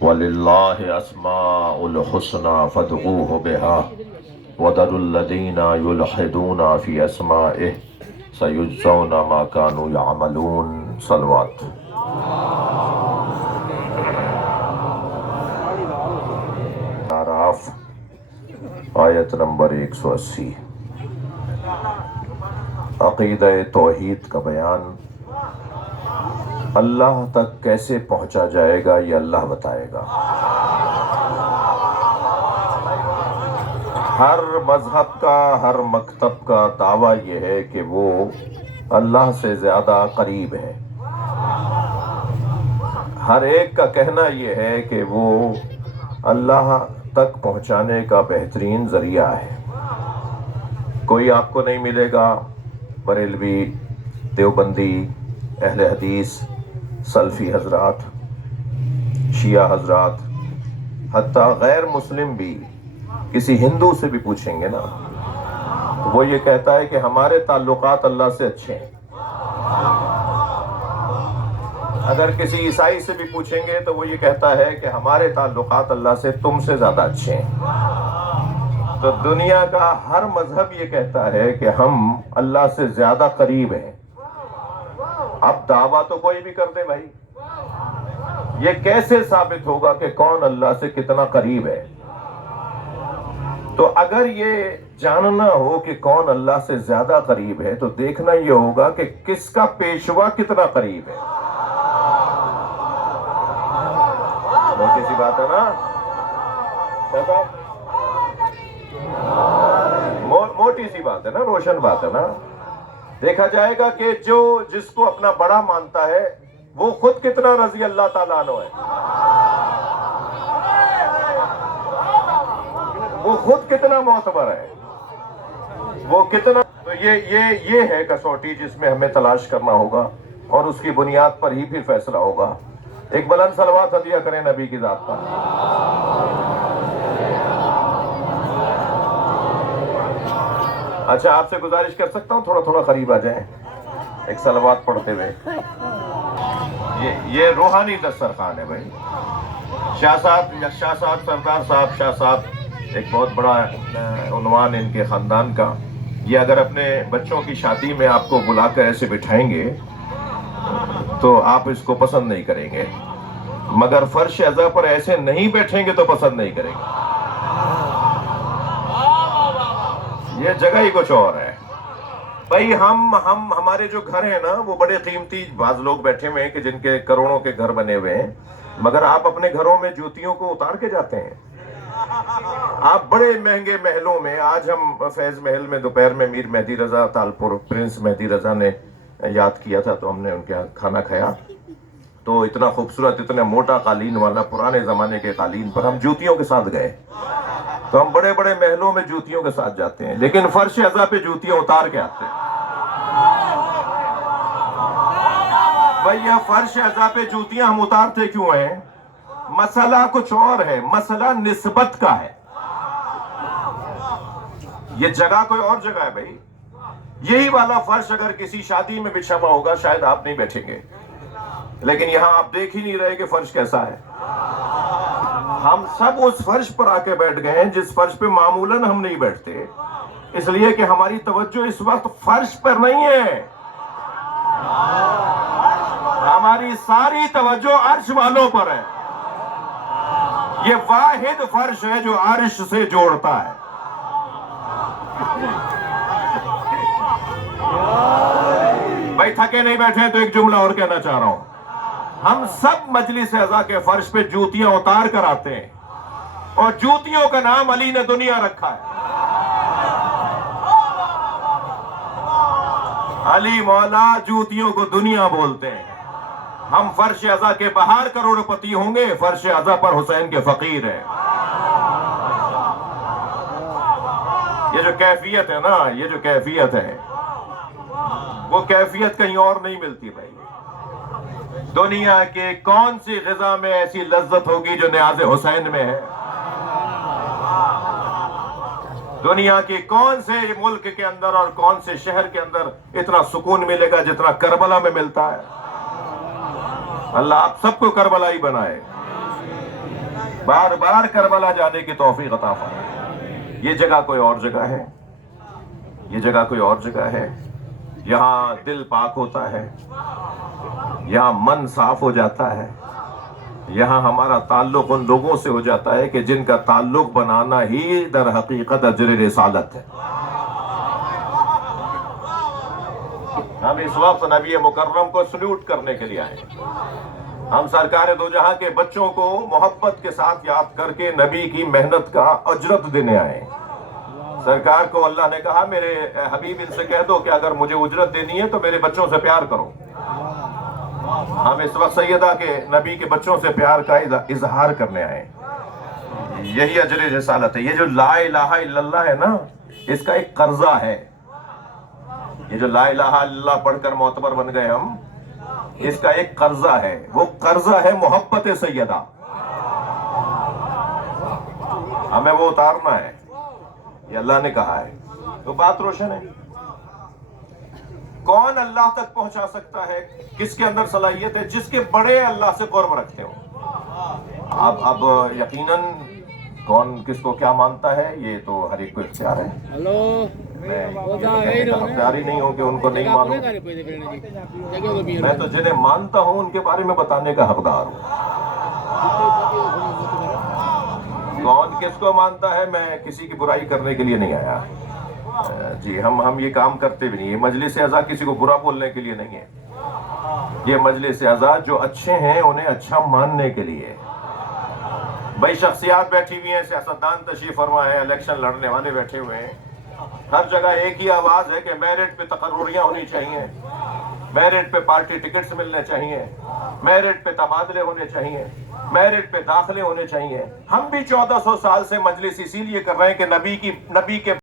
وَلِلَّهِ أَسْمَاءُ الْحُسْنَى فَادْعُوهُ بِهَا وَذَرُوا الَّذِينَ يُلْحِدُونَ فِي أَسْمَائِهِ سَيُجْزَوْنَ مَا كَانُوا يَعْمَلُونَ صلوات۔ اعراف آیت نمبر 180۔ عقیدہ توحید کا بیان اللہ تک کیسے پہنچا جائے گا یہ اللہ بتائے گا۔ ہر مذہب کا، ہر مکتب کا دعویٰ یہ ہے کہ وہ اللہ سے زیادہ قریب ہے۔ ہر ایک کا کہنا یہ ہے کہ وہ اللہ تک پہنچانے کا بہترین ذریعہ ہے۔ کوئی آپ کو نہیں ملے گا بریلوی، دیوبندی، اہل حدیث، سلفی حضرات، شیعہ حضرات، حتیٰ غیر مسلم بھی کسی ہندو سے بھی پوچھیں گے نا، وہ یہ کہتا ہے کہ ہمارے تعلقات اللہ سے اچھے ہیں۔ اگر کسی عیسائی سے بھی پوچھیں گے تو وہ یہ کہتا ہے کہ ہمارے تعلقات اللہ سے تم سے زیادہ اچھے ہیں۔ تو دنیا کا ہر مذہب یہ کہتا ہے کہ ہم اللہ سے زیادہ قریب ہیں۔ اب دعویٰ تو کوئی بھی کر دے بھائی، یہ کیسے ثابت ہوگا کہ کون اللہ سے کتنا قریب ہے؟ تو اگر یہ جاننا ہو کہ کون اللہ سے زیادہ قریب ہے تو دیکھنا یہ ہوگا کہ کس کا پیشوا کتنا قریب ہے۔ موٹی سی بات ہے نا، موٹی سی بات ہے نا، روشن بات ہے نا۔ دیکھا جائے گا کہ جس کو اپنا بڑا مانتا ہے وہ خود کتنا رضی اللہ تعالیٰ عنہ ہے، وہ خود کتنا معتبر ہے، وہ کتنا۔ تو یہ ہے کسوٹی جس میں ہمیں تلاش کرنا ہوگا اور اس کی بنیاد پر ہی پھر فیصلہ ہوگا۔ ایک بلند صلوات ہدیہ کریں نبی کی ذات پر۔ اچھا، آپ سے گزارش کر سکتا ہوں تھوڑا تھوڑا قریب آ جائیں ایک صلوات پڑھتے ہوئے۔ یہ روحانی دسترخوان ہے بھائی۔ شاہ صاحب سردار صاحب، شاہ صاحب ایک بہت بڑا عنوان ان کے خاندان کا۔ یہ اگر اپنے بچوں کی شادی میں آپ کو بلا کر ایسے بٹھائیں گے تو آپ اس کو پسند نہیں کریں گے، مگر فرش عزا پر ایسے نہیں بیٹھیں گے تو پسند نہیں کریں گے۔ یہ جگہ ہی کچھ اور ہے بھائی۔ ہمارے جو گھر ہیں نا وہ بڑے قیمتی، بعض لوگ بیٹھے ہوئے ہیں کہ جن کے کروڑوں کے گھر بنے ہوئے ہیں، مگر آپ اپنے گھروں میں جوتیوں کو اتار کے جاتے ہیں۔ آپ بڑے مہنگے محلوں میں، آج ہم فیض محل میں دوپہر میں میر مہدی رضا تالپور، پرنس مہدی رضا نے یاد کیا تھا تو ہم نے ان کے کھانا کھایا، تو اتنا خوبصورت، اتنا موٹا قالین والا پرانے زمانے کے قالین پر ہم جوتیوں کے ساتھ گئے۔ تو ہم بڑے بڑے محلوں میں جوتیوں کے ساتھ جاتے ہیں، لیکن فرش عزا پہ جوتیاں اتار کے آتے ہیں۔ بھیا فرش عزا پہ جوتیاں ہم اتارتے کیوں ہیں؟ مسئلہ کچھ اور ہے، مسئلہ نسبت کا ہے۔ یہ جگہ کوئی اور جگہ ہے بھائی۔ یہی والا فرش اگر کسی شادی میں بچھا ہوا ہوگا شاید آپ نہیں بیٹھیں گے، لیکن یہاں آپ دیکھ ہی نہیں رہے کہ فرش کیسا ہے۔ ہم سب اس فرش پر آ کے بیٹھ گئے ہیں جس فرش پہ معمولاً ہم نہیں بیٹھتے، اس لیے کہ ہماری توجہ اس وقت فرش پر نہیں ہے، ہماری ساری توجہ عرش والوں پر ہے۔ یہ واحد فرش ہے جو عرش سے جوڑتا ہے۔ بھائی تھکے نہیں بیٹھے تو ایک جملہ اور کہنا چاہ رہا ہوں۔ ہم سب مجلس اعزا کے فرش پہ جوتیاں اتار کر آتے ہیں، اور جوتیوں کا نام علی نے دنیا رکھا ہے۔ علی مولا جوتیوں کو دنیا بولتے ہیں۔ ہم فرش عزا کے باہر کروڑ پتی ہوں گے، فرش عزا پر حسین کے فقیر ہیں۔ یہ جو کیفیت ہے نا، یہ جو کیفیت ہے، وہ کیفیت کہیں اور نہیں ملتی بھائی۔ دنیا کے کون سی غذا میں ایسی لذت ہوگی جو نیاز حسین میں ہے؟ دنیا کی کون سے ملک کے اندر اور کون سے شہر کے اندر اتنا سکون ملے گا جتنا کربلا میں ملتا ہے؟ اللہ آپ سب کو کربلائی بنائے۔ بار بار کربلا جانے کی توفیق عطا فرمائے۔ یہ جگہ کوئی اور جگہ ہے، یہ جگہ کوئی اور جگہ ہے، یہاں دل پاک ہوتا ہے، یہاں من صاف ہو جاتا ہے، یہاں ہمارا تعلق ان لوگوں سے ہو جاتا ہے کہ جن کا تعلق بنانا ہی در حقیقت اجر رسالت ہے۔ ہم اس وقت نبی مکرم کو سلیوٹ کرنے کے لیے آئے ہیں۔ ہم سرکار دو جہاں کے بچوں کو محبت کے ساتھ یاد کر کے نبی کی محنت کا اجرت دینے آئے ہیں۔ سرکار کو اللہ نے کہا میرے حبیب ان سے کہہ دو کہ اگر مجھے اجرت دینی ہے تو میرے بچوں سے پیار کرو۔ ہم اس وقت سیدہ کے نبی کے بچوں سے پیار کا اظہار کرنے آئے ہیں۔ یہی اجر رسالت ہے۔ یہ جو لا الہ الا اللہ ہے نا، اس کا ایک قرضہ ہے۔ یہ جو لا الہ الا اللہ پڑھ کر معتبر بن گئے ہم، اس کا ایک قرضہ ہے، وہ قرضہ ہے محبت سیدہ۔ ہمیں وہ اتارنا ہے، یہ اللہ نے کہا ہے۔ تو بات روشن ہے۔ کون اللہ تک پہنچا سکتا ہے؟ کس کے اندر صلاحیت ہے؟ جس کے بڑے اللہ سے قرب رکھتے ہو۔ اب یقیناً کون کس کو کیا مانتا ہے یہ تو ہر ایک کو اختیار ہے۔ میں اختیار ہی نہیں ہوں کہ ان کو نہیں مانوں۔ میں تو جنہیں مانتا ہوں ان کے بارے میں بتانے کا حقدار ہوں۔ کون کس کو مانتا ہے، میں کسی کی برائی کرنے کے لیے نہیں آیا جی۔ ہم یہ کام کرتے بھی نہیں۔ یہ مجلس اعزا کسی کو برا بولنے کے لیے نہیں ہے۔ یہ مجلس اعزا جو اچھے ہیں انہیں اچھا ماننے کے لیے۔ بھائی شخصیات بیٹھی ہوئی ہیں، سیاستدان تشریف فرما ہے، الیکشن لڑنے والے بیٹھے ہوئے ہیں۔ ہر جگہ ایک ہی آواز ہے کہ میرٹ پہ تقرریاں ہونی چاہیے، میرٹ پہ پارٹی ٹکٹس ملنے چاہیے، میرٹ پہ تبادلے ہونے چاہیے، میرٹ پہ داخلے ہونے چاہیے۔ ہم بھی 1400 سال سے مجلس اسی لیے کر رہے ہیں کہ نبی کے